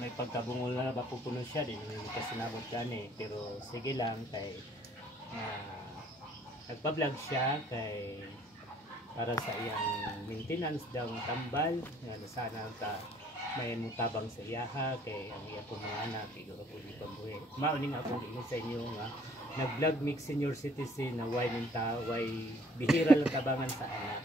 may pagkabungol na ba pupuno siya din may kasinabot gani pero sige lang kay nagpa-vlog siya kay para sa iyang maintenance daw ng tambal nga sana ka may mutabang sa iyaha kay ang iya po mga anak iguro po ni pambuhi mauning ako ingon sa inyo nga nag-vlog mix senior citizen na why minta why bihira lang tabangan sa anak.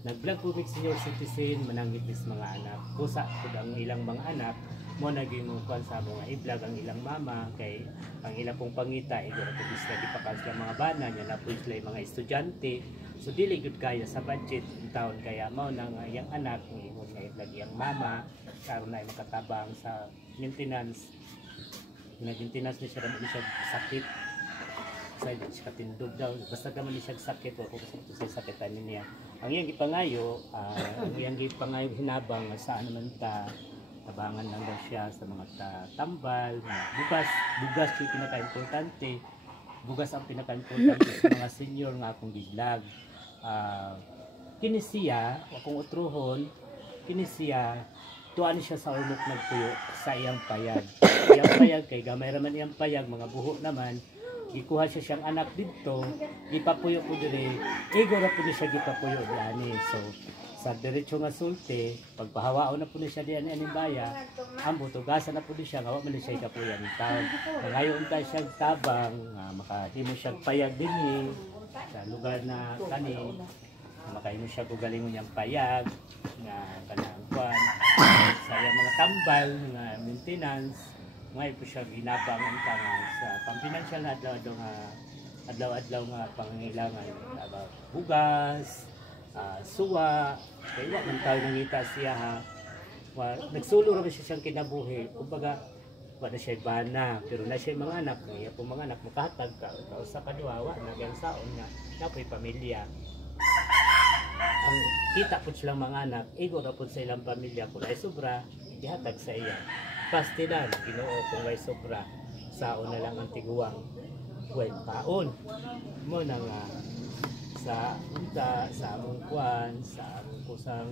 Nag-vlog po mix senior citizen manangit is mga anak kusa pud ang ilang mga anak mo naging mukuan sa mga i-vlog ang ilang mama kay ang ilang pong pangita iguro po sila gipakan sila mga bana nya na po sila mga estudyante so dili gud kaya sa budget in taon kaya mao nang iyang anak ingon nga i-vlog iyang mama karon na makatabang sa maintenance nag-maintenance ni siya naman siya sakit sa siya katindog daw basta naman siya sakit o kung sa sakitan niya ang iyang gipangayo ang iyang gipangayo hinabang saan naman ta tabangan lang daw siya sa mga tambal bugas yung pinaka-importante bugas ang pinaka-importante sa mga senior nga akong gi-vlog kini siya akong utruhon kini siya tuan siya sa ulok nagpuyo sa iyang payag kay gamay raman iyang payag mga buho naman gikuha siya siyang anak dito gipapuyo ko dire igora po ni siya gipapuyo diani so sa diretso nga sulti pagpahawaon na po ni siya diyan aning baya ang butugasan na po ni siya nga wa man siya ikapuyan tawag ngayon tayo siya tabang makahimo siya payag dinhi sa lugar na kani makahimo siya kugalingon niyang payag nga kanang kwan sa iyang mga tambal nga maintenance ngay po siya ginabang ang tangang sa pang-financial na adlaw-adlaw nga pangangailangan bugas, suwa, kaya man tayo nangita siya ha. Nagsulo rin siya siyang kinabuhi, kumbaga wala siya bana, pero na siya mga anak, ngayon po mga anak makahatag ka, sa kaduawa, nagyansaon nga, na po'y pamilya. Ang kita po silang mga anak, igo na po sa ilang pamilya, kung ay sobra, ihatag sa iya. Pastilan, Ginoo kung may sobra, saon na lang ang tiguang buwan taon. Mo na nga sa unta, sa among kwan, sa among kusang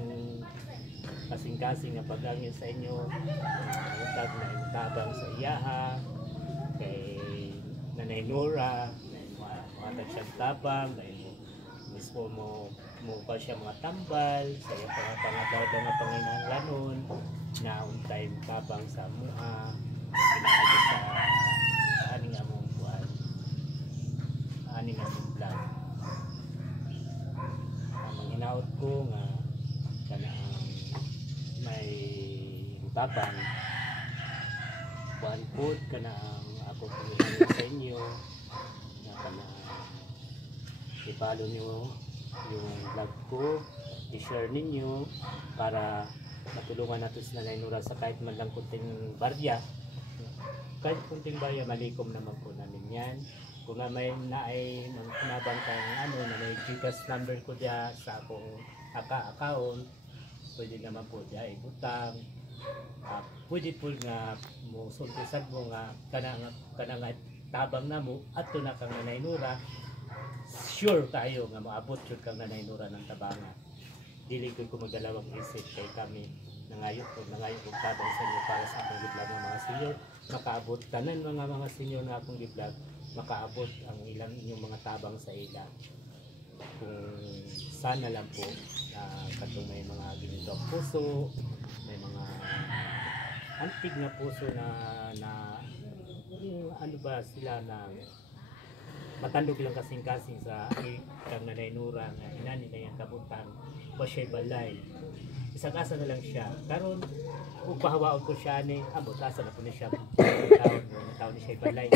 kasing-kasing na pagangin sa inyo, utag na itabang sa iyaha, kay Nanay Nora, matag siyang tabang, mismo mo pa siya mga tambal, sa iyang pangadaw nga panginahanglanon, na untay tabang sa mua pinagi sa aning among buwan aning among vlog ang hinaut ko nga kanang may tabang buwan po kanang ako panginahin sa inyo na kanang i-follow nyo yung vlog ko i-share ninyo para matulungan natin sa Nanay Nora sa kahit man lang kunting barya kahit kunting barya malikom naman po namin yan kung nga may naay nabang kang na may GCash number ko dyan sa akong account pwede naman po dyan ibutang pwede po nga mo sultisan mo nga kanang tabang na mo at na kang Nanay Nora sure tayo nga maabot yun kang Nanay Nora ng tabangan dili ko magdalawang isip kay kami nangayo ko tabang sa inyo para sa akong giblag ng mga senior makaabot tanan mga senior na akong giblag makaabot ang ilang inyong mga tabang sa ila kung sana lang po na katong may mga ginitong puso may mga antig na puso na ano ba sila na matandog lang kasing-kasing sa kang Nanay Nora nga inani na yung kabutan o siya'y balay isang asa na lang siya karon kung pahawaon ko siya ni abot asa na po na siya taon ni siya'y balay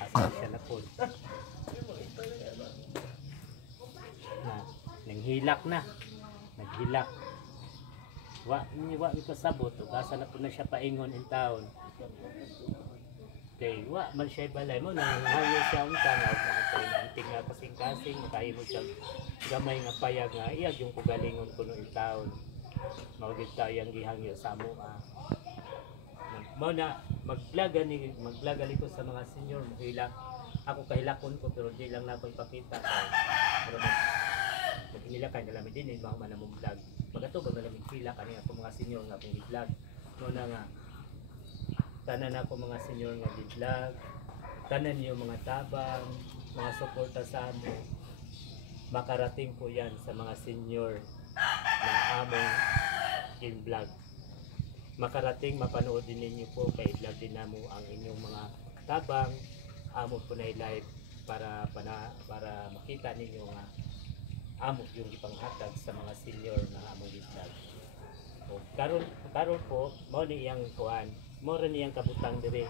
asa na siya na po nanghilak na naghilak wa ito sabot asa na po na siya paingon in town kay wa man siya balay mo nang hangyo siya ang tanaw anting nga kasing-kasing makahi mo siya gamay nga payag nga iyag yung kugalingon kuno in town mao gid tayang gihangyo sa amo mao na mag-vlog ko sa mga senior hilak ako kahilakon ko pero di lang na ko ipakita pero maghilakay na lamin din mga manamong vlog magato ba lamin hilak ani ako mga senior nga akong i-vlog mao na nga tanan ako mga senior nga vlog, tanan niyo mga tabang, mga suporta sa amo, makarating po yan sa mga senior ng among in-vlog. Makarating, mapanood din ninyo po, kay vlog din namo ang inyong mga tabang, amo po na live para makita ninyo nga amo yung ipanghatag sa mga senior na among vlog. O, karon po, mao ni iyang kuan, mo rin iyang kabutang dire.